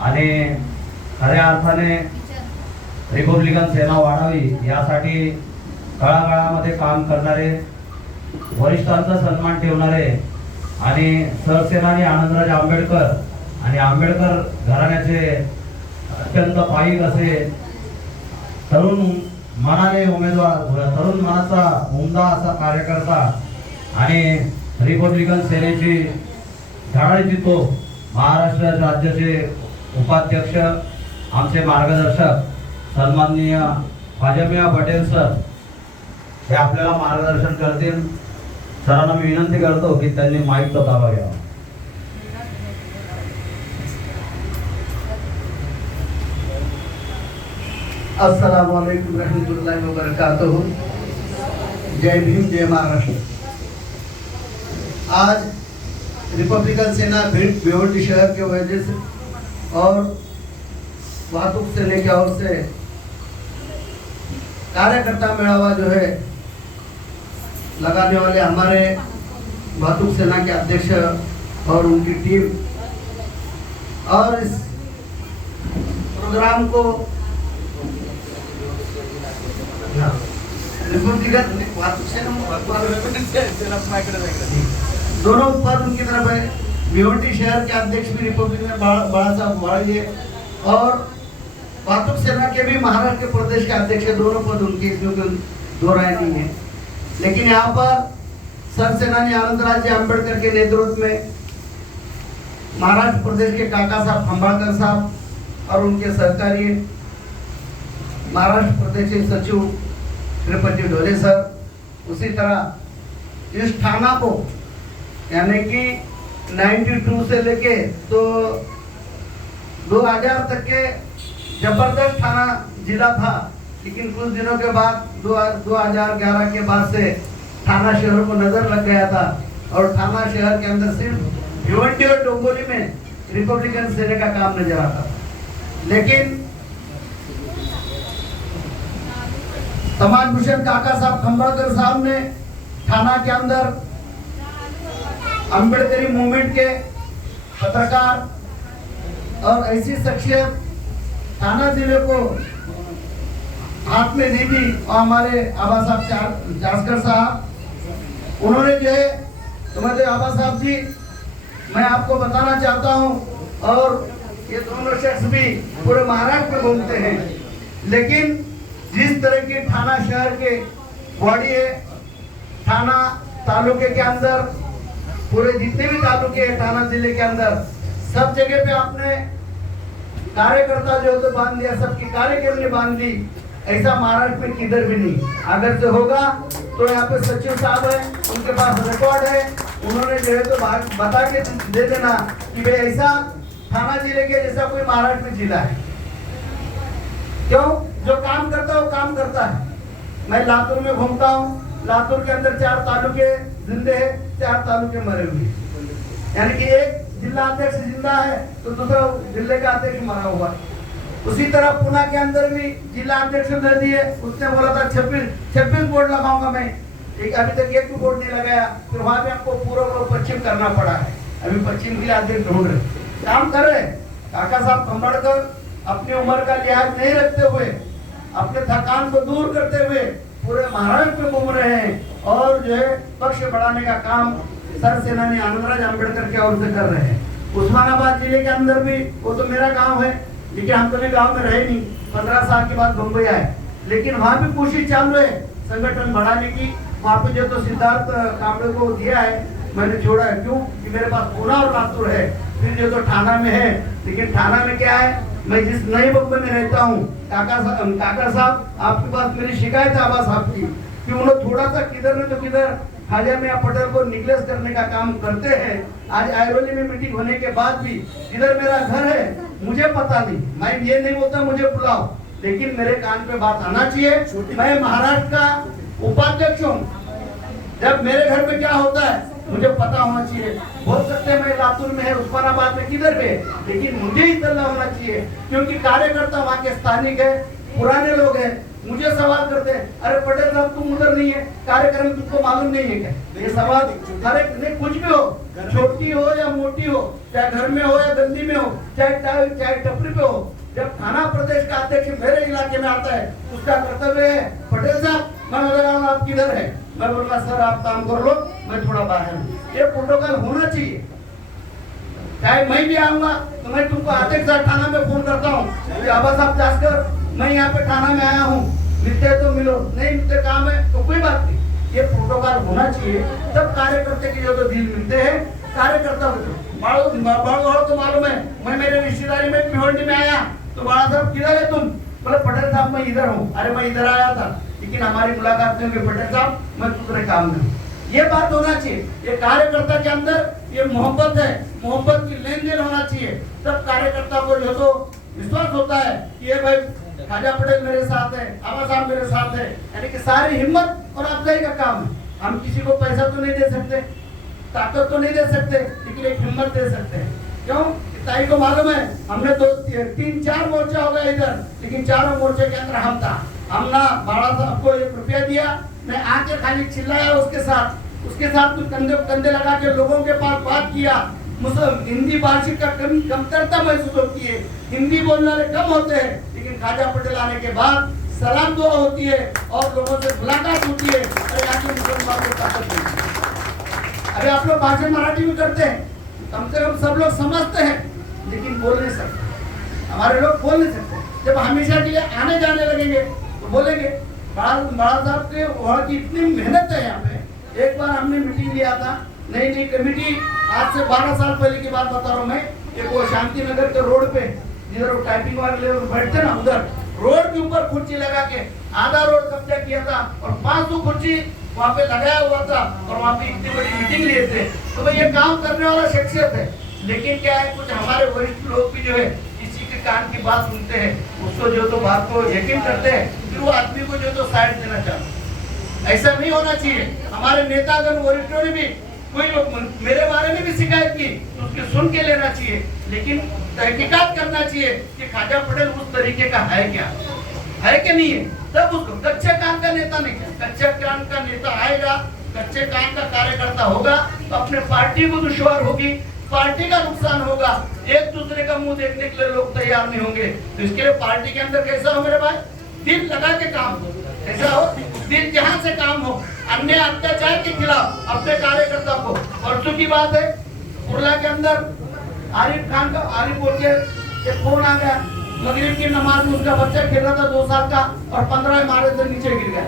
आणि खऱ्या अर्थाने रिपब्लिकन सेना वाढावी यासाठी तळागाळामध्ये काम करणारे, वरिष्ठांचा सन्मान ठेवणारे आणि सरसेनानी आनंदराज आंबेडकर आणि आंबेडकर घराण्याचे अत्यंत पायीक असे तरुण मनाने उमेदवार, तरुण मनाचा उमदा असा कार्यकर्ता आणि रिपब्लिकन सेनेची धडाडीची तो महाराष्ट्र राज्याचे उपाध्यक्ष, आमचे मार्गदर्शक सन्माननीय भाजपा पटेल सर हे आपल्याला मार्गदर्शन करतील। सरांना मी विनंती करतो की त्यांनी माईकचा ताबा घ्यावा। अस्सलाम वालेकुम रहमतुल्लाहि व बरकातहू। जय भीम, जय महाराष्ट्र। आज रिपब्लिकन सेना भिवंडी शहर के वजह से और वाहतुक सेना की ओर से कार्यकर्ता मेळावा जो है लगाने वाले हमारे वाहतुक सेना के अध्यक्ष और उनकी टीम, और इस प्रोग्राम को दोनों पद उनकी तरफ है। भिवंडी शहर के अध्यक्ष भी रिपब्लिकन बाला साहब वाड़िए और वाहतुक सेना के भी महाराष्ट्र के प्रदेश के अध्यक्ष, दोनों पद उनके, इसमें कोई दो राय नहीं है। लेकिन यहाँ पर सरसेनानी आनंदराज आंबेडकर के नेतृत्व में महाराष्ट्र प्रदेश के काका साहब खंबाळकर साहब और उनके सहकारी महाराष्ट्र प्रदेश के सचिव श्रीपति ढोले सर, उसी तरह इस थाना को यानी कि 92 से लेके तो 2000 तक के जबरदस्त थाना जिला था, लेकिन कुछ दिनों के बाद 2011 के बाद से थाना शहर को नजर लग गया था और थाना शहर के अंदर सिर्फ भिवंडी और डोंगोली में रिपब्लिकन सेना का काम नजर आता था। लेकिन समाज भूषण काका साहब खंबाळकर साहब ने थाना के अंदर अम्बेडकरी मूवमेंट के पत्रकार और ऐसी शख्सियत थाना जिले को हाथ में दी थी, और हमारे आबा साहब जासकर साहब, उन्होंने जो है, तुम्हारे आबा साहब जी, मैं आपको बताना चाहता हूं, और ये दोनों शख्स भी पूरे महाराष्ट्र में घूमते हैं, लेकिन जिस तरह की थाना शहर के बॉडी है, थाना तालुके के अंदर पूरे जितने भी तालुके हैं थाना जिले के अंदर, सब जगह पे आपने कार्यकर्ता जो तो बांध दिया, सबकी कार्यकर्मी बांध दी। ऐसा महाराष्ट्र में किधर भी नहीं। अगर से होगा तो यहाँ पे सचिव साहब है, उनके पास रिकॉर्ड है, उन्होंने जो है तो बता के दे देना कि भाई ऐसा थाना जिले के जैसा कोई महाराष्ट्र में जिला है। क्यों? जो काम करता है वो काम करता है। मैं लातूर में घूमता हूँ, लातूर के अंदर 4 तालुके जिंदे हैं, 4 तालुके मरे हुए, यानी कि एक जिला अध्यक्ष जिंदा है तो दूसरा जिले का अध्यक्ष मरा हुआ है। उसी तरह पुणे के अंदर भी जिला अध्यक्ष ने दिए, उसने बोला था 26 बोर्ड लगाऊंगा मैं, एक अभी तक एक भी बोर्ड नहीं लगाया। फिर वहां भी हमको पूर्व और पश्चिम करना पड़ा है, अभी पश्चिम के अध्यक्ष ढूंढ रहे, काम कर रहे। काका साहब खंबाळकर अपनी उम्र का लिहाज नहीं रखते हुए, अपने थकान को दूर करते हुए पूरे महाराष्ट्र में घूम रहे हैं और जो है पक्ष बढ़ाने का काम सरसेनानी आनंदराज आंबेडकर की ओर से कर रहे हैं। उस्मानाबाद जिले के अंदर भी, वो तो मेरा गांव है, लेकिन हम कभी गांव में रहे नहीं, 15 साल के बाद मुंबई आए, लेकिन वहां भी कोशिश चालू है संगठन बढ़ाने की। वहां पे जो तो सिद्धार्थ कांबळे को दिया है, मैंने छोड़ा है, क्यों कि मेरे पास पुणे और लातूर है, फिर जो तो थाना में है। लेकिन थाना में क्या है, मैं जिस नई बम्बई में रहता हूँ, काका साहब आपके पास मेरी शिकायत है आबा साहब की कि उन्होंने थोड़ा सा किधर नहीं तो किधर खाजा मियां पटेल को निकलेस करने का काम करते हैं। आज आयरोली में मीटिंग होने के बाद भी इधर मेरा घर है, मुझे पता नहीं, मैं ये नहीं बोलता मुझे बुलाओ, लेकिन मेरे कान पे बात आना चाहिए। मैं महाराष्ट्र का उपाध्यक्ष हूँ, जब मेरे घर में क्या होता है मुझे पता होना चाहिए। बोल सकते हैं मैं लातूर में है, उस्मानाबाद में, किधर भी है, लेकिन मुझे ही इतना होना चाहिए, क्योंकि कार्यकर्ता वहाँ के स्थानिक है, पुराने लोग हैं, मुझे सवाल करते हैं, अरे पटेल साहब तुम उधर नहीं है, कार्यक्रम तुमको मालूम नहीं है क्या? ये सवाल अरे नहीं, कुछ भी हो, छोटी हो या मोटी हो, चाहे घर में हो या गली में हो, चाहे टपरी पे हो, जब थाना प्रदेश का अध्यक्ष मेरे इलाके में आता है, उसका कर्तव्य है, पटेल साहब मैं उधर आऊँ, आप किधर है? मैं बोलूँगा सर आप काम कर लो, मैं थोड़ा बाहर हूँ। ये प्रोटोकॉल होना चाहिए। चाहे मैं भी आऊंगा तो मैं तुमको अध्यक्ष थाना में फोन करता हूँ, आबा साहब जासकर मैं यहाँ पे थाना में आया हूँ, मिलते तो मिलो, नहीं मिलते काम है तो कोई बात नहीं। ये प्रोटोकॉल होना चाहिए, तब कार्यकर्ता की जो तो दिल मिलते हैं कार्यकर्ता को। तो मालूम है, मैं मेरे रिश्तेदारी में भिवंडी में आया तो बड़ा साहब किधर है तुम? बोले पटेल साहब मैं इधर हूँ। अरे मैं इधर आया था लेकिन हमारी मुलाकात नहीं हुई, पटेल साहब मैं दूसरे काम में। ये बात होना चाहिए, ये कार्यकर्ता के अंदर ये मोहब्बत है, मोहब्बत की लेन देन होना चाहिए, तब कार्यकर्ता को जो तो विश्वास होता है कि ये भाई खाजा पटेल मेरे साथ है, आबा साहब मेरे साथ है, यानी कि सारी हिम्मत और अफजाई का काम है। हम किसी को पैसा तो नहीं दे सकते, ताकत तो नहीं दे सकते, लेकिन एक हिम्मत दे सकते हैं। क्यों? ताई को मालूम है हमने 2-3-4 मोर्चा हो गया इधर, लेकिन चारों मोर्चे के अंदर हम था। हम ना बाड़ा साहब को 1 रुपया दिया, मैं आके खाली चिल्लाया उसके साथ तो कंधे लगा के लोगों के पास बात किया। हिंदी भाषी का कमतरता महसूस होती है, हिंदी बोलने वाले कम होते हैं, लेकिन खाजा पटेल आने के बाद सलाम दुआ होती है और लोगों से मुलाकात होती है। अरे यहाँ के मुसलमान को ताकत नहीं है। अरे आप लोग भाषण मराठी में करते हैं, कम से कम सब लोग समझते हैं, लेकिन बोल नहीं सकते। हमारे लोग बोल नहीं सकते। जब हमेशा के लिए आने जाने लगेंगे तो बोलेंगे। बड़ा साहब के वहाँ की इतनी मेहनत है यहाँ पे। एक बार हमने मीटिंग लिया था, नई कमेटी, आज से 12 साल पहले की बात बता रहा हूँ मैं। एक वो शांति नगर के रोड पे जिधर वो टाइपिंग वाले लोग बैठते ना, उधर रोड के ऊपर कुर्सी लगा के आधा रोड कब्जा किया था और 500 कुर्सी वहाँ पे लगाया हुआ था और वहाँ पे इतनी बड़ी मीटिंग लिए थे। तो भाई ये काम करने वाला शख्सियत है, लेकिन क्या है कुछ हमारे वरिष्ठ लोग भी जो है किसी के कान की बात सुनते हैं, उसको जो तो बात को यकीन करते हैं, फिर वो आदमी को जो तो साइड देना चाहते हैं। ऐसा नहीं होना चाहिए। हमारे नेतागण वरिष्ठों ने भी कोई मेरे बारे में भी शिकायत की तो उसके सुन के लेना चाहिए, लेकिन तहकीकात करना चाहिए कि खाजा पटेल उस तरीके का है क्या, है कि नहीं है। तब उसको कच्चे कान का नेता नहीं, कच्चे कान का नेता आएगा, कच्चे कान का कार्यकर्ता होगा तो अपने पार्टी को दुश्वार होगी, पार्टी का नुकसान होगा, एक दूसरे का मुंह देखने के लिए लोग तैयार नहीं होंगे। तो इसके लिए पार्टी के अंदर कैसा हो मेरे भाई, दिल लगा के काम हो, ऐसा हो दिल जहां से काम हो, अन्य अत्याचार के खिलाफ अपने कार्यकर्ता को। परसों की बात है, कुर्ला के अंदर आरिफ खान का, आरिफ बोल के एक फोन आ गया, मगरिब की नमाज में उसका बच्चा खेल रहा था 2 साल का और 15 मारे से नीचे गिर गया।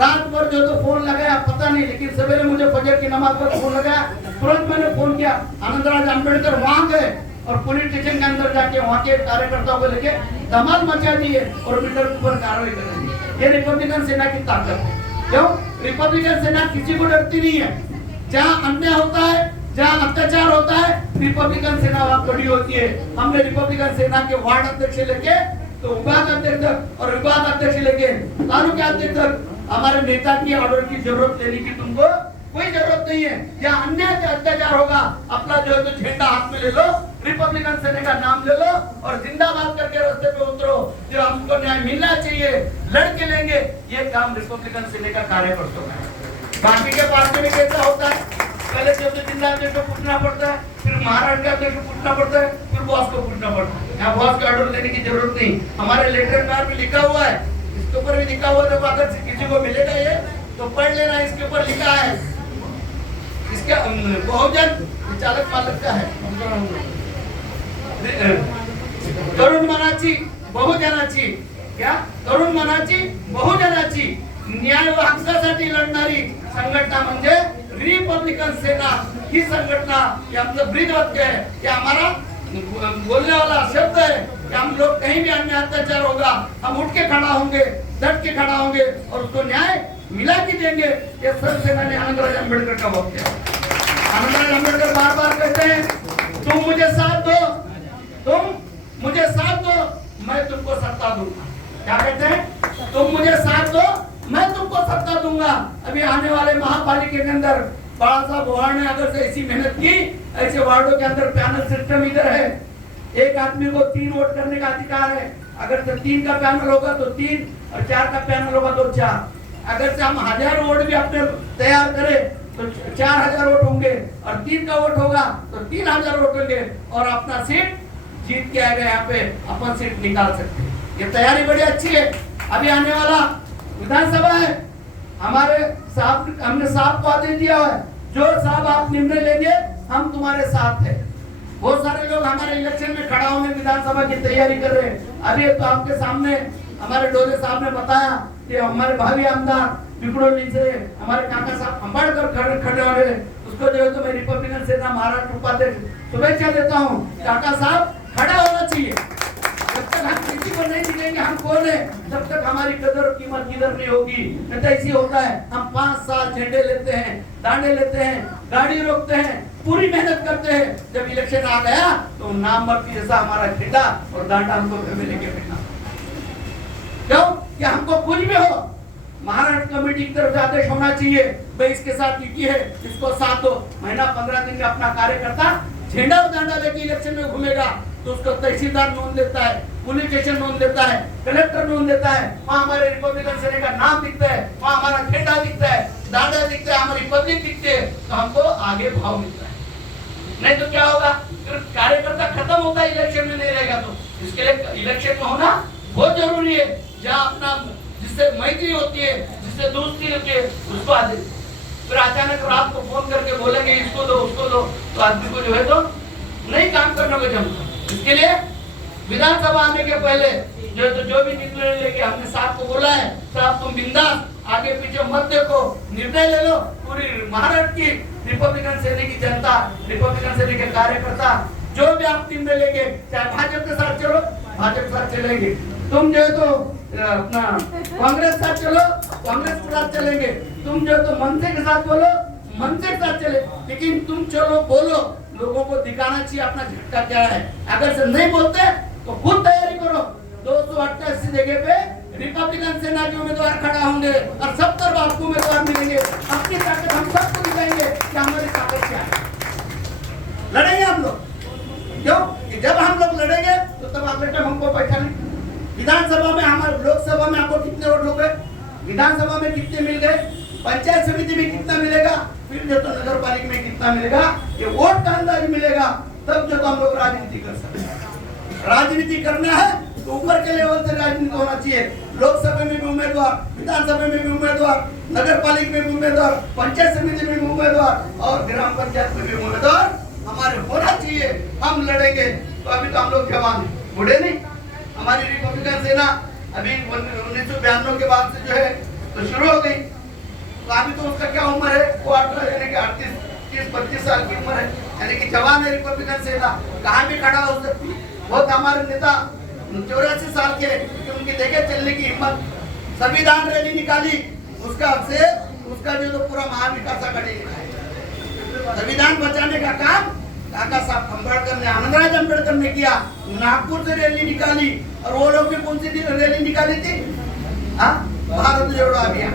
रात भर जो तो फोन लगाया पता नहीं, लेकिन सवेरे मुझे फजर की नमाज पर फोन लगाया, तुरंत मैंने फोन किया, आनंदराज अम्बेडकर वहां गए और पुलिस स्टेशन के अंदर जाके वहां के कार्यकर्ताओं को लेके धमाल मचा दिए और मीटर के ऊपर कार्रवाई कर दी। ये रिपब्लिकन सेना की ताकत है। क्यों? रिपब्लिकन सेना किसी को डरती नहीं है। जहाँ अन्याय होता है, जहाँ अत्याचार होता है, रिपब्लिकन सेना वहां खड़ी होती है। हमने रिपब्लिकन सेना के वार्ड अध्यक्ष लेके तो विभाग अध्यक्ष तक और विभाग अध्यक्ष लेके तालुका अध्यक्ष तक हमारे नेता की ऑर्डर की जरूरत लेने की तुमको कोई जरूरत नहीं है। जहाँ अन्याय से अत्याचार होगा अपना जो है तो झंडा हाथ में ले लो, रिपब्लिकन सेना का नाम ले लो और जिंदाबाद करके रास्ते पे उतरो। जो हमको न्याय मिलना चाहिए लड़के लेंगे, ये काम रिपब्लिकन सेना का कार्यकर्ता है। बाकी के पार्टी में कैसा होता है, पहले जो तो जिला अध्यक्ष को पूछना पड़ता है, फिर महाराष्ट्र के अध्यक्ष को पूछना पड़ता है, फिर बॉस को पूछना पड़ता है। यहाँ बॉस का ऑर्डर लेने की जरूरत नहीं। हमारे लेटर पैड में लिखा हुआ है, इसके ऊपर भी लिखा हुआ है, अगर किसी को मिलेगा ये तो पढ़ लेना। इसके ऊपर लिखा है, इसका बहुजन चालक मालक का है, तरुण मनाची बहुजनाची, क्या तरुण मनाची बहुजनाची न्याय व हक्कासाठी लढणारी संघटना म्हणजे रिपब्लिकन सेना। ही संघटना ये आमचं ब्रीद वाक्य है, ये हमारा बोलने वाला शब्द है कि हम लोग कहीं भी अन्याय अत्याचार होगा हम उठ के खड़ा होंगे, डट के खड़ा होंगे और उसको न्याय मिला के देंगे। ये सब सेना ने आनंदराज अम्बेडकर का वाक्य है। आनंदराज अम्बेडकर बार बार कहते हैं तुम मुझे साथ दो, तुम मुझे साथ दो, मैं तुमको सत्ता दूंगा। क्या कहते हैं? तुम मुझे साथ दो, मैं तुमको सत्ता दूंगा। अभी आने वाले महापालिका के अंदर बड़ा साहब वार्ड ने अगर से ऐसी मेहनत की, ऐसे वार्डों के अंदर पैनल सिस्टम इधर है, एक आदमी को 3 वोट करने का अधिकार है। अगर से 3 का पैनल होगा तो 3 और 4 का पैनल होगा तो 4। अगर से हम 1000 वोट भी अपने तैयार करें तो 4000 वोट होंगे और 3 का वोट होगा तो 3000 वोट होंगे और अपना सीट जीत के आएगा। यहाँ पे अपन सीट निकाल सकते हैं। ये तैयारी बड़ी अच्छी है। अभी आने वाला विधानसभा है, हमारे साहब हमने साहब को आदेश दिया है, जो साहब आप निर्णय लेंगे हम तुम्हारे साथ हैं। बहुत सारे लोग हमारे इलेक्शन में खड़ा होने विधानसभा की तैयारी कर रहे हैं। अभी तो आपके सामने हमारे डोले साहब ने बताया कि हमारे भावी आमदार बिगड़ोली से हमारे काका साहब अंबेडकर खड़े हो रहे, उसको जो है तो मैं रिपब्लिकन सेना महाराष्ट्र उपाध्यक्ष शुभेच्छा देता हूँ। काका साहब खड़ा होना चाहिए। जब तक हम किसी को नहीं दिखेंगे हम कौन है, जब तक हमारी कदर और कीमत किधर नहीं होगी। नहीं तो ऐसी होता है, हम 5 साल झंडे लेते हैं, डांडे लेते हैं, गाड़ी रोकते हैं, पूरी मेहनत करते हैं, जब इलेक्शन आ गया तो नाम मर्ती जैसा हमारा झंडा और डांडा हमको घर में लेके बैठा। क्यों कि हमको कुछ भी हो महाराष्ट्र कमेटी की तरफ से आदेश होना चाहिए, भाई इसके साथ लिखी है, इसको साथ दो। महीना 15 दिन में अपना कार्यकर्ता झंडा और डांडा लेके इलेक्शन में घूमेगा तो उसको तहसीलदार नोंद लेता है, पुलिस स्टेशन नोंद लेता है, कलेक्टर नोंद लेता है, वहाँ हमारे रिपब्लिकन सेना का नाम दिखता है, वहाँ हमारा झंडा दिखता है, डांडा दिखता है, हमारी पब्लिक दिखती है, तो हमको आगे भाव मिलता है। नहीं तो क्या होगा, कार्यकर्ता खत्म होता है इलेक्शन में नहीं रहेगा। तो इसके लिए इलेक्शन में होना बहुत जरूरी है। जहाँ अपना जिससे मैत्री होती है, जिससे दोस्ती होती है, उसको आदेश। फिर अचानक रात को फोन करके बोलेंगे इसको दो उसको दो, तो आदमी को जो है तो नहीं काम करने को जमता। इसके लिए विधानसभा आने के पहले जो भी निर्णय लेके हमने साहब को बोला है, साहब तुम बिंदास आगे पीछे मत देखो, निर्णय ले लो। पूरी महाराष्ट्र की रिपब्लिकन सेना की जनता, रिपब्लिकन सेना के कार्यकर्ता जो भी आप निर्णय लेंगे, चाहे भाजपा के साथ चलो भाजपा के साथ चलेंगे, तुम जो है तो अपना कांग्रेस के साथ चलो कांग्रेस के साथ चलेंगे, तुम जो है तो मनसे के साथ बोलो मनसे के साथ चले, लेकिन तुम चलो बोलो, लोगों को दिखाना चाहिए अपना झटका क्या है। अगर से नहीं बोलते तो खुद तैयारी करो। 288 जगह पे रिपब्लिकन सेना के उम्मीदवार खड़ा होंगे और 70 आपको उम्मीदवार मिलेंगे। अपनी ताकत हम सबको दिखाएंगे कि हमारी ताकत क्या है। लड़ेंगे हम लोग, क्यों कि जब हम लोग लड़ेंगे तो तब अगले टाइम हमको पहचानेंगे। विधानसभा में हमारे, लोकसभा में आपको कितने वोट हो गए, विधानसभा में कितने मिल गए, पंचायत समिति में कितना मिलेगा, फिर जो तो नगर पालिका में कितना मिलेगा, ये वोट का अंदाज मिलेगा। तब जो तो हम लोग राजनीति कर सकते हैं। राजनीति करना है तो ऊपर के लेवल से राजनीति होना चाहिए। लोकसभा में भी उम्मीदवार, विधानसभा में भी उम्मीदवार, नगर पालिका में भी उम्मीदवार, पंचायत समिति में भी उम्मीदवार और ग्राम पंचायत में भी उम्मीदवार हमारे होना चाहिए। हम लड़ेंगे। तो अभी तो हम लोग जवान हैं, बूढ़े नहीं। हमारी रिपब्लिकन सेना अभी 1992 के बाद से जो है तो शुरू हो गई, तो अभी तो उसका क्या उम्र है, वो 18 यानी कि 38-30-32 साल की उम्र है, यानी कि जवान है रिपब्लिकन सेना, कहाँ भी खड़ा हो सकती है। बहुत हमारे नेता 84 साल के, उनकी देखे चलने की हिम्मत। संविधान रैली निकाली, उसका से उसका जो तो पूरा महाविकास आघाड़ी निकाला। संविधान बचाने का काम काका साहब अम्बेडकर ने, आनंदराज अम्बेडकर ने किया। नागपुर से रैली निकाली और वो लोग भी कौन सी रैली निकाली थी, भारत जोड़ो अभियान,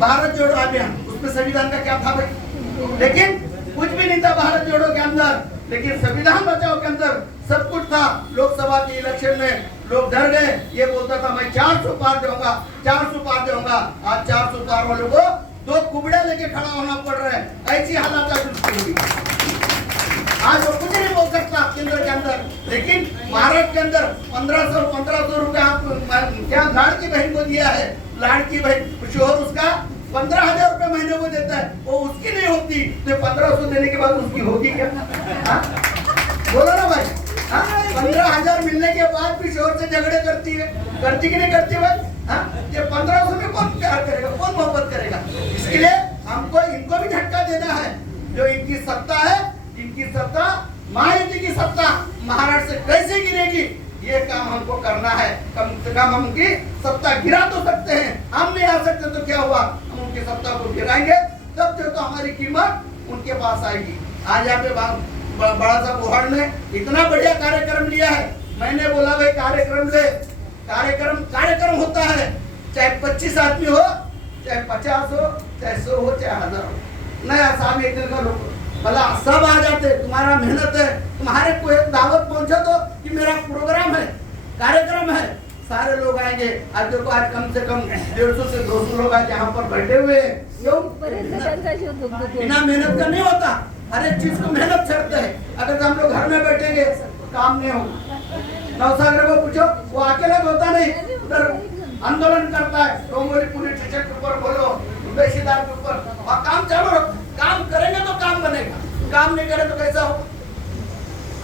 भारत जोड़ो अभियान। उसमें संविधान का क्या था भाई, लेकिन कुछ भी नहीं था भारत जोड़ो के अंदर, लेकिन संविधान बचाओ के अंदर सब कुछ था। लोकसभा के इलेक्शन में लोग डर गए, ये बोलता था मैं 400 पार दूंगा 400 पार दूंगा। आज 400 पार वालों को 2 कुबड़े लेके खड़ा होना पड़ रहा है। ऐसी हालत हुई। आज वो कुछ नहीं बोल सकता केंद्र के अंदर, लेकिन महाराष्ट्र के अंदर 1500 रुपया क्या लाड़की बहन को दिया है। लाड़की बहन शोहर उसका 15,000 रुपए महीने को देता है, वो उसकी नहीं होती तो 1500 देने के बाद उसकी होगी क्या? बोलो ना भाई, 15,000 मिलने के बाद भी शोहर से झगड़े करती है, करती कि नहीं करती भाई? ये 1500 में कौन प्यार करेगा, कौन मोहब्बत करेगा? इसके लिए हमको इनको भी झटका देना है। जो इनकी सत्ता है, इनकी सत्ता महायुति की सत्ता महाराष्ट्र से कैसे गिरेगी, ये काम हमको करना है। कम से कम हम उनकी सत्ता गिरा तो सकते हैं, हम नहीं आ सकते तो क्या हुआ, हम उनकी सत्ता को गिराएंगे, तब जो तो हमारी कीमत उनके पास आएगी। आज यहाँ पे बड़ा सा बोहड़ ने इतना बढ़िया कार्यक्रम लिया है। मैंने बोला भाई कार्यक्रम ले, कार्यक्रम होता है, चाहे 25 आदमी हो, चाहे 50 हो, चाहे 100 हो, चाहे 1000 हो। नया साहब एक दिन का लोग भला सब आ जाते, तुम्हारा मेहनत है, तुम्हारे को एक दावत बनाएंगे। आज देखो, आज कम से कम 150 से 200 लोग आज यहाँ पर बैठे हुए हैं। क्यों? बिना मेहनत का नहीं होता, हर एक चीज को मेहनत करते हैं। अगर हम लोग घर में बैठेंगे तो काम नहीं होगा। नवसागर को पूछो, वो अकेला होता नहीं, उधर आंदोलन करता है, डोंगरी पुलिस स्टेशन के ऊपर बोलो, तहसीलदार के ऊपर, और काम चालू रखो। काम करेंगे तो काम बनेगा, काम नहीं करें तो कैसा हो?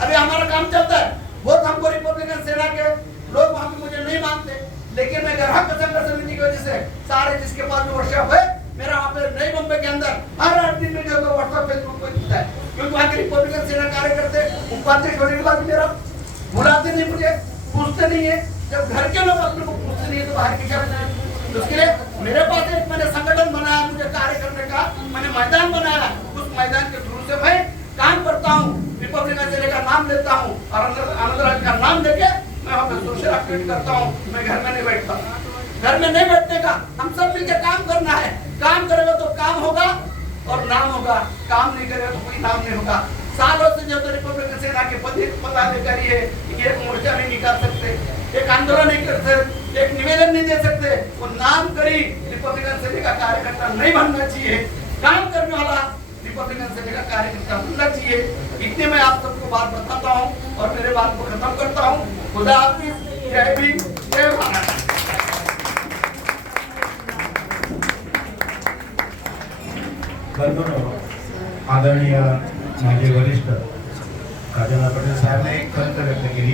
अभी हमारा काम चलता है, बहुत हमको रिपब्लिकन सेना के लोग वहां पे मुझे नहीं मानते, लेकिन मैं ग्राहक संघर्ष समिति की वजह से सारे जिसके पास जो वर्कशॉप है मेरा वहाँ पे नई मुंबई के अंदर हर दिन में जो व्हाट्सएप फेसबुक पे दिखता है, क्योंकि वहाँ के रिपब्लिकन सेना कार्यकर्ते उपाध्यक्ष होने के बाद मेरा बुलाते नहीं, मुझे पूछते नहीं है। जब घर के लोग अपने को पूछते नहीं है तो बाहर की क्या पूछते? तो उसके लिए मेरे पास एक मैंने संगठन बनाया, मुझे कार्य करने का मैंने मैदान बनाया। उस मैदान के थ्रू से मैं काम करता हूँ, रिपब्लिकन सेना का नाम लेता हूँ और आनंद राज का नाम लेके मैं वहाँ पे सोशल एक्टिविटी करता हूँ। मैं घर में नहीं बैठता, घर में नहीं बैठने का, हम सब मिलकर काम करना है। काम करेगा तो काम होगा और नाम होगा, काम नहीं करेगा तो कोई नाम नहीं होगा। सालों से जब रिपब्लिकन सेना के पदाधिकारी है, एक मोर्चा नहीं निकाल सकते, एक आंदोलन नहीं कर सकते, एक निवेदन नहीं दे सकते, वो नाम करी रिपब्लिकन सेना का कार्यकर्ता नहीं बनना चाहिए। काम करने वाला रिपब्लिकन सेना का कार्यकर्ता बनना चाहिए। इतने मैं आप सबको बात बताता हूँ और मेरे बात को खत्म करता हूँ। खुदा हाफिज, जय भीम, जय भारत। आदरणीय माझे वरिष्ठ राजेंद्र पटेल साहेब ने एक खंत व्यक्त केली।